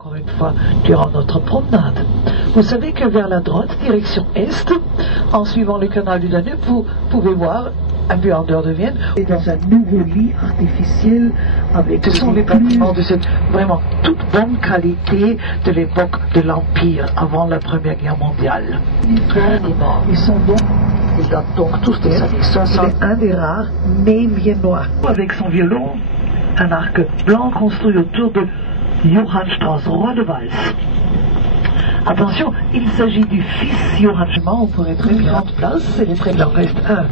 Encore une fois, durant notre promenade. Vous savez que vers la droite, direction Est, en suivant le canal du Danube, vous pouvez voir, un peu en dehors de Vienne, et dans un nouveau lit artificiel, avec ce sont les bâtiments de cette vraiment toute bonne qualité de l'époque de l'Empire, avant la Première Guerre mondiale. Ils sont bons. Ils datent donc tous des années 60. C'est un des rares nés viennois. Avec son violon, un arc blanc construit autour de Johann Strauss, roi de valse. Attention, il s'agit du fils Johann. On pourrait très bien prendre place, il en reste un.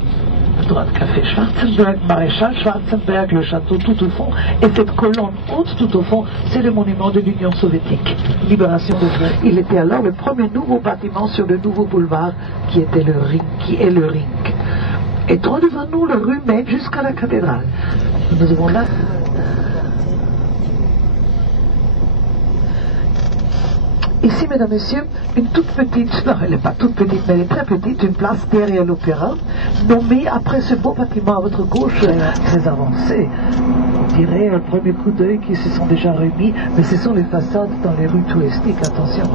À droite, café Schwarzenberg, maréchal Schwarzenberg, le château tout au fond. Et cette colonne haute tout au fond, c'est le monument de l'Union soviétique. Libération de Vienne. Il était alors le premier nouveau bâtiment sur le nouveau boulevard qui est le Ring. Et droit devant nous, la rue mène jusqu'à la cathédrale. Nous avons là. Ici, mesdames, messieurs, une toute petite, non, elle n'est pas toute petite, mais elle est très petite, une place derrière l'opéra, nommée après ce beau bâtiment à votre gauche, très avancé. On dirait un premier coup d'œil qui se sont déjà remis, mais ce sont les façades dans les rues touristiques, attention,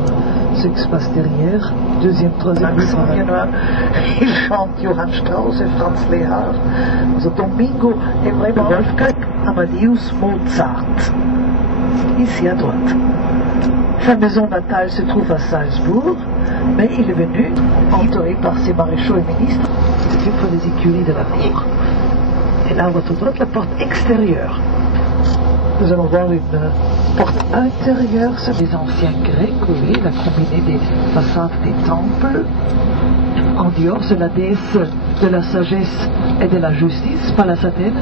ce qui se passe derrière, deuxième, troisième, il chante Johann Strauss et Franz Lehár, Domingo et vraiment Wolfgang Amadeus Mozart, ici à droite. Sa maison natale se trouve à Salzbourg, mais il est venu, entouré par ses maréchaux et ministres, pour les écuries de la cour. Et là, à votre droite, la porte extérieure. Nous allons voir une porte intérieure, c'est des anciens Grecs, oui, la combinée des façades des temples. En dehors, c'est la déesse de la sagesse et de la justice, Pallas Athènes.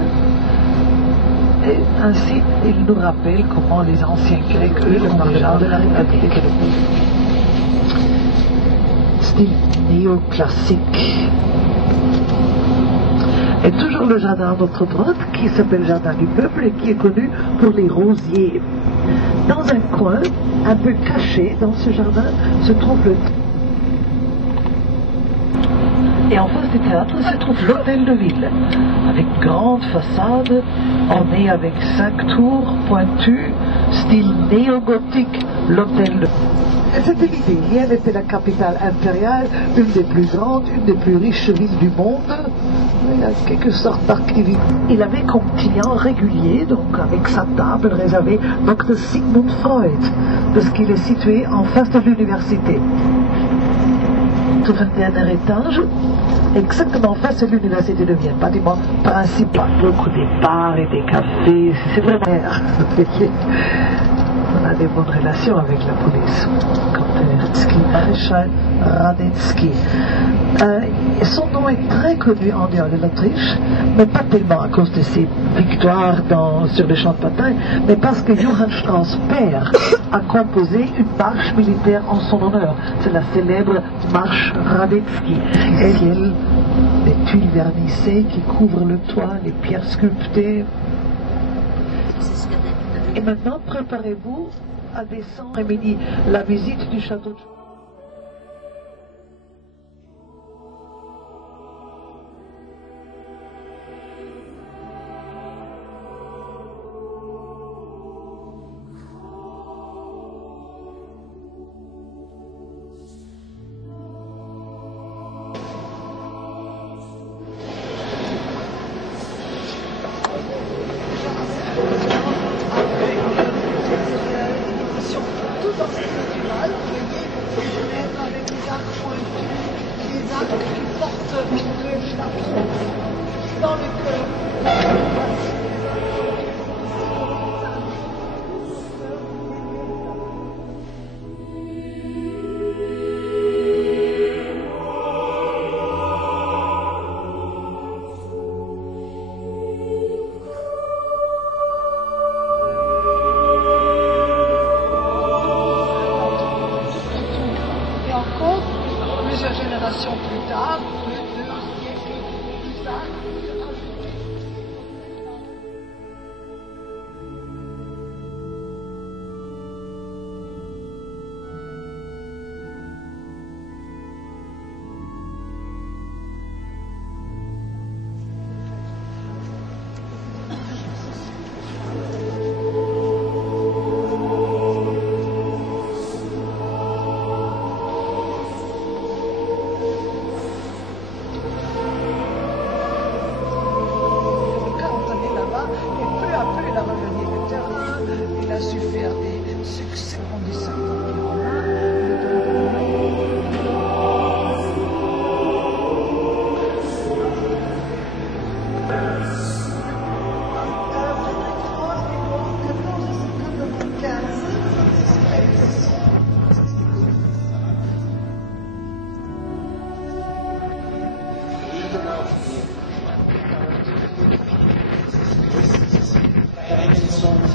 Et ainsi, il nous rappelle comment les anciens Grecs, eux, le marchand de la République. Style néoclassique. Et toujours le jardin à notre droite, qui s'appelle Jardin du Peuple et qui est connu pour les rosiers. Dans un coin, un peu caché dans ce jardin, se trouve le... Et en face du théâtre se trouve l'hôtel de ville, avec grande façade, ornée avec 5 tours pointues, style néo-gothique, l'hôtel de... C'était l'idée. Vienne était la capitale impériale, une des plus grandes, une des plus riches villes du monde. Il y a quelque sorte d'activité. Il avait comme client régulier, donc avec sa table réservée, Dr. Sigmund Freud, parce qu'il est situé en face de l'université. Tout un dernier étage, exactement en face de l'université de Vienne, bâtiment principal. Beaucoup des bars et des cafés, c'est vraiment... On a des bonnes relations avec la police. Maréchal Radetzky. Son nom est très connu en dehors de l'Autriche, mais pas tellement à cause de ses victoires sur le champ de bataille, mais parce que Johann Strauss, père, a composé une marche militaire en son honneur. C'est la célèbre marche Radetzky. Et les tuiles vernissées qui couvrent le toit, les pierres sculptées. Et maintenant, préparez-vous à descendre après-midi la visite du château de...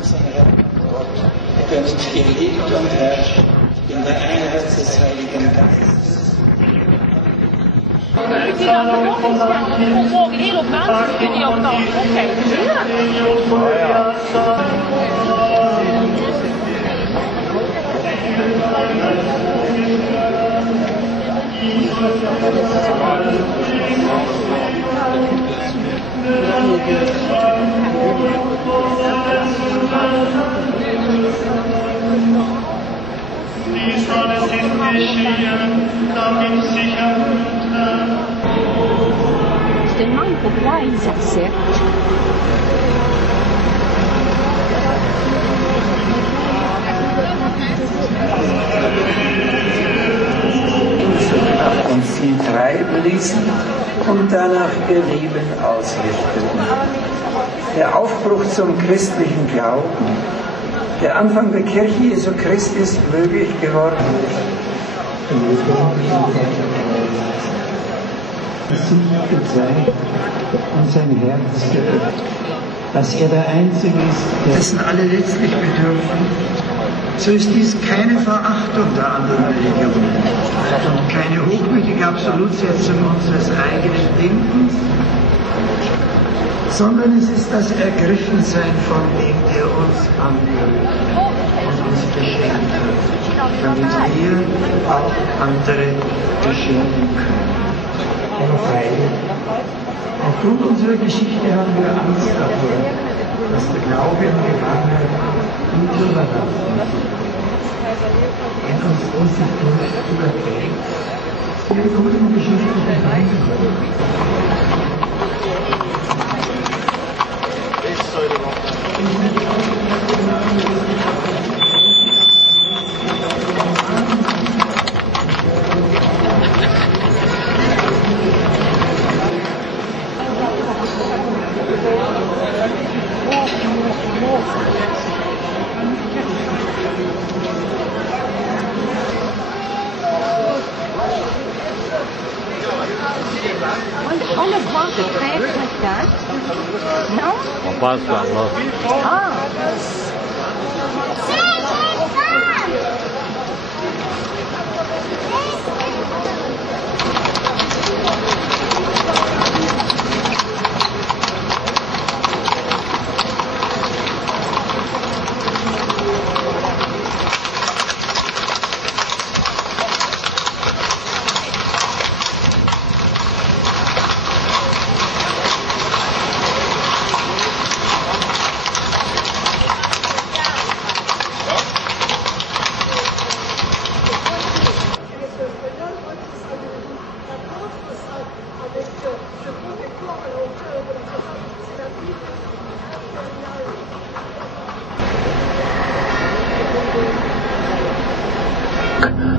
Er gönnt dir lebt und herrscht in der Einheit des Heiligen Geistes. Sonne sind geschehen, damit sich erhöhte. Je te demande pourquoi ils acceptent. Nach uns sie treiben ließen und danach ihr Leben ausrichteten. Der Aufbruch zum christlichen Glauben, der Anfang der Kirche Jesu Christi ist möglich geworden. Das sich gezeigt und sein Herz geöffnet, dass er der Einzige ist, dessen alle letztlich bedürfen. So ist dies keine Verachtung der anderen Religionen und keine hochmütige Absolutsetzung unseres eigenen Denkens, sondern es ist das Ergriffensein von dem, der uns anberührt und uns beschenkt hat, damit wir auch andere beschenken können. Aufgrund unserer Geschichte haben wir Angst davor, dass der Glaube an Gefangene intolerant ist. Wenn uns diese Furcht überträgt, wir guten geschichtlichen Hintergrund. On le voit de près, là. Non? On passe par là. Ah!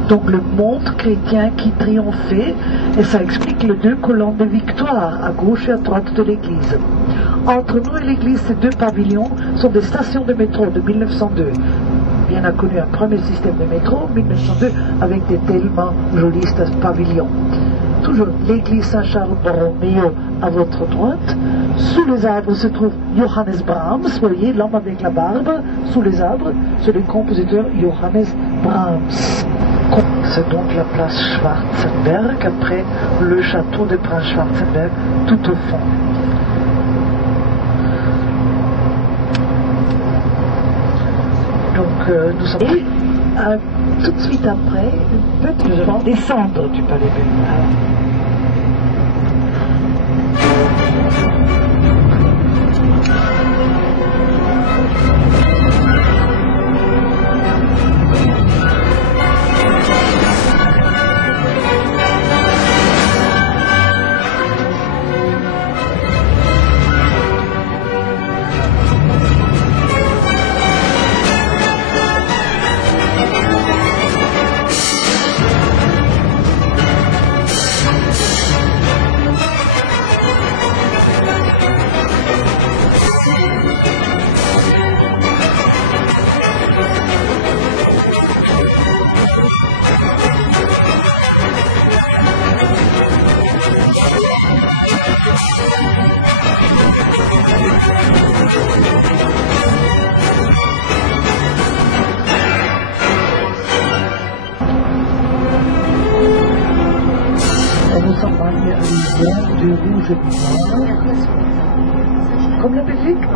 Donc le monde chrétien qui triomphait, et ça explique les deux colonnes de victoire, à gauche et à droite de l'église. Entre nous et l'église, ces deux pavillons sont des stations de métro de 1902. Bien a connu un premier système de métro, 1902, avec des tellement jolis pavillons. Toujours l'église Saint-Charles-Borromeo à votre droite. Sous les arbres se trouve Johannes Brahms, vous voyez, l'homme avec la barbe, sous les arbres, c'est le compositeur Johannes Brahms. C'est donc la place Schwarzenberg, après le château de Prince Schwarzenberg, tout au fond. Donc nous sommes... Et tout de suite après, nous allons descendre du palais Bellecour. bouger du doigt. Comme la Belgique.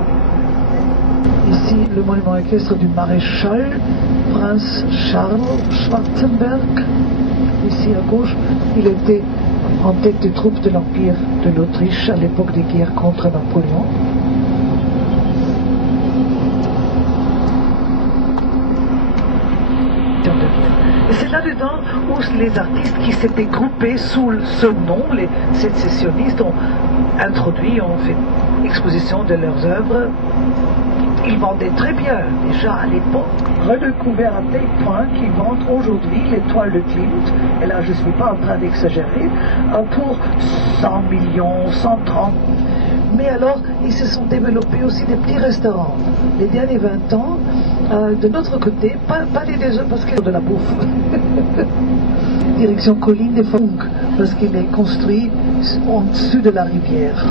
Ici, le monument équestre du maréchal, prince Charles Schwarzenberg. Ici à gauche, il était en tête des troupes de l'Empire de l'Autriche à l'époque des guerres contre Napoléon. Et c'est là-dedans où les artistes qui s'étaient groupés sous ce nom, les sécessionnistes, ont introduit, ont fait exposition de leurs œuvres. Ils vendaient très bien, déjà à l'époque, redécouvert à tel point qu'ils vendent aujourd'hui les toiles de Klimt, et là je ne suis pas en train d'exagérer, pour 100 millions, 130. Mais alors, ils se sont développés aussi des petits restaurants. Les derniers 20 ans, de notre côté, pas des déserts parce qu'il y a de la bouffe. Direction colline des Funk, parce qu'il est construit en dessus de la rivière.